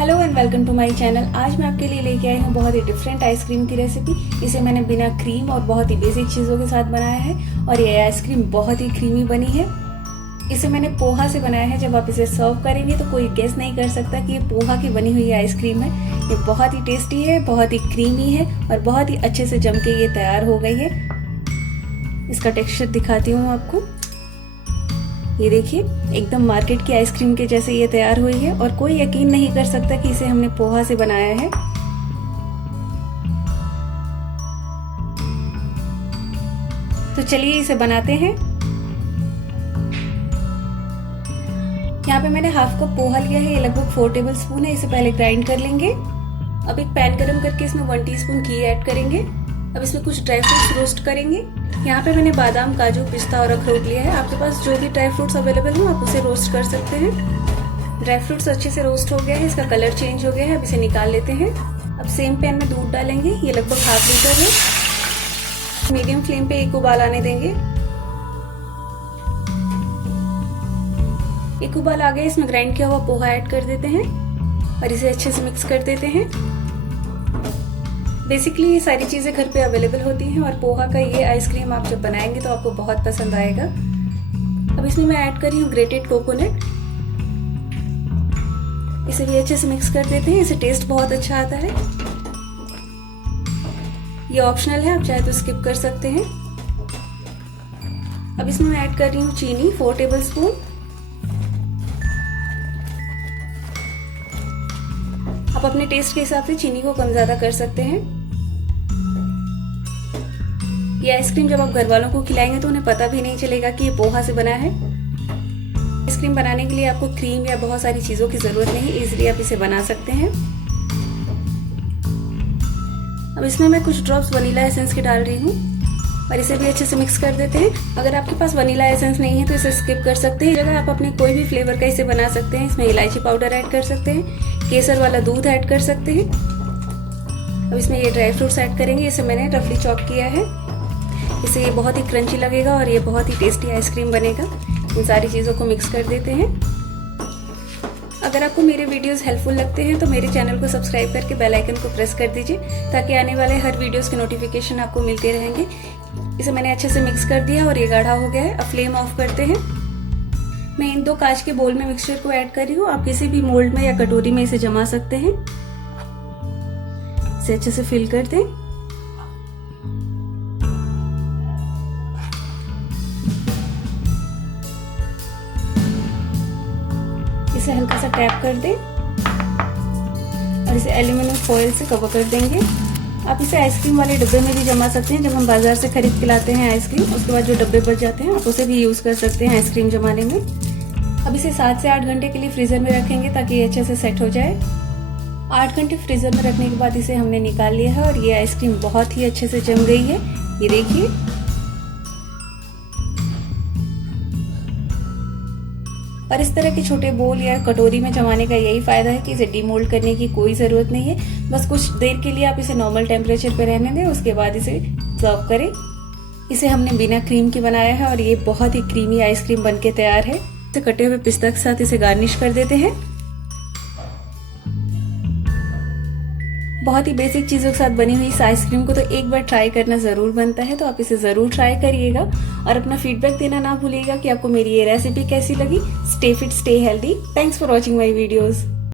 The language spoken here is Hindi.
Hello and welcome to my channel. आज मैं आपके लिए लेके आई हूँ बहुत ही डिफरेंट आइसक्रीम की रेसिपी। इसे मैंने बिना क्रीम और बहुत ही बेसिक चीज़ों के साथ बनाया है और ये आइसक्रीम बहुत ही क्रीमी बनी है। इसे मैंने पोहा से बनाया है। जब आप इसे सर्व करेंगे तो कोई गेस नहीं कर सकता कि ये पोहा की बनी हुई आइसक्रीम है। ये बहुत ही टेस्टी है, बहुत ही क्रीमी है और बहुत ही अच्छे से जम के ये तैयार हो गई है। इसका टेक्सचर दिखाती हूँ आपको। ये देखिए, एकदम मार्केट की आइसक्रीम के जैसे ये तैयार हुई है और कोई यकीन नहीं कर सकता कि इसे हमने पोहा से बनाया है। तो चलिए इसे बनाते हैं। यहाँ पे मैंने हाफ कप पोहा लिया है, ये लगभग 4 टेबल स्पून है। इसे पहले ग्राइंड कर लेंगे। अब एक पैन गरम करके इसमें 1 टीस्पून घी ऐड करेंगे। अब इसमें कुछ ड्राई फ्रूट्स रोस्ट करेंगे। यहाँ पे मैंने बादाम, काजू, पिस्ता और अखरोट लिया है। आपके पास जो भी ड्राई फ्रूट्स अवेलेबल हो आप उसे रोस्ट कर सकते हैं। ड्राई फ्रूट्स अच्छे से रोस्ट हो गया है, इसका कलर चेंज हो गया है। अब इसे निकाल लेते हैं। अब सेम पैन में दूध डालेंगे, ये लगभग 1/2 लीटर है। मीडियम फ्लेम पे एक उबाल आने देंगे। एक उबाल आ गया, इसमें ग्राइंड किया हुआ पोहा ऐड कर देते हैं और इसे अच्छे से मिक्स कर देते हैं। बेसिकली ये सारी चीज़ें घर पे अवेलेबल होती हैं और पोहा का ये आइसक्रीम आप जब बनाएंगे तो आपको बहुत पसंद आएगा। अब इसमें मैं ऐड कर रही हूँ ग्रेटेड कोकोनट। इसे भी अच्छे से मिक्स कर देते हैं। इसे टेस्ट बहुत अच्छा आता है। ये ऑप्शनल है, आप चाहे तो स्किप कर सकते हैं। अब इसमें मैं ऐड कर रही हूँ चीनी, 4 टेबल स्पून। आप अपने टेस्ट के हिसाब से चीनी को कम ज़्यादा कर सकते हैं। ये आइसक्रीम जब आप घर वालों को खिलाएंगे तो उन्हें पता भी नहीं चलेगा कि ये पोहा से बना है। आइसक्रीम बनाने के लिए आपको क्रीम या बहुत सारी चीज़ों की ज़रूरत नहीं, इजीली आप इसे बना सकते हैं। अब इसमें मैं कुछ ड्रॉप्स वनीला एसेंस के डाल रही हूँ और इसे भी अच्छे से मिक्स कर देते हैं। अगर आपके पास वनीला एसेंस नहीं है तो इसे स्किप कर सकते हैं। जगह आप अपने कोई भी फ्लेवर का इसे बना सकते हैं। इसमें इलायची पाउडर ऐड कर सकते हैं, केसर वाला दूध ऐड कर सकते हैं। अब इसमें ये ड्राई फ्रूट्स ऐड करेंगे। इसे मैंने रफली चॉप किया है। इससे ये बहुत ही क्रंची लगेगा और ये बहुत ही टेस्टी आइसक्रीम बनेगा। इन सारी चीज़ों को मिक्स कर देते हैं। अगर आपको मेरे वीडियोस हेल्पफुल लगते हैं तो मेरे चैनल को सब्सक्राइब करके बेल आइकन को प्रेस कर दीजिए ताकि आने वाले हर वीडियोस के नोटिफिकेशन आपको मिलते रहेंगे। इसे मैंने अच्छे से मिक्स कर दिया और ये गाढ़ा हो गया है। अब फ्लेम ऑफ करते हैं। मैं इन 2 कांच के बोल में मिक्सचर को ऐड कर रही हूँ। आप किसी भी मोल्ड में या कटोरी में इसे जमा सकते हैं। इसे अच्छे से फिल कर दें। इसे हल्का सा टैप कर दें और इसे एल्यूमिनियम फॉइल से कवर कर देंगे। आप इसे आइसक्रीम वाले डब्बे में भी जमा सकते हैं। जब हम बाजार से खरीद के लाते हैं आइसक्रीम, उसके बाद जो डब्बे बच जाते हैं आप उसे भी यूज़ कर सकते हैं आइसक्रीम जमाने में। अब इसे 7 से 8 घंटे के लिए फ्रीज़र में रखेंगे ताकि ये अच्छे से सेट हो जाए। 8 घंटे फ्रीज़र में रखने के बाद इसे हमने निकाल लिया है और ये आइसक्रीम बहुत ही अच्छे से जम गई है। ये देखिए, और इस तरह के छोटे बोल या कटोरी में जमाने का यही फायदा है कि इसे डीमोल्ड करने की कोई ज़रूरत नहीं है। बस कुछ देर के लिए आप इसे नॉर्मल टेम्परेचर पर रहने दें, उसके बाद इसे सर्व करें। इसे हमने बिना क्रीम के बनाया है और ये बहुत ही क्रीमी आइसक्रीम बनके तैयार है। इसे कटे हुए पिस्ता के साथ इसे गार्निश कर देते हैं। बहुत ही बेसिक चीज़ों के साथ बनी हुई इस आइसक्रीम को तो एक बार ट्राई करना ज़रूर बनता है। तो आप इसे ज़रूर ट्राई करिएगा और अपना फीडबैक देना ना भूलिएगा कि आपको मेरी ये रेसिपी कैसी लगी। Stay fit, stay healthy. Thanks for watching my videos.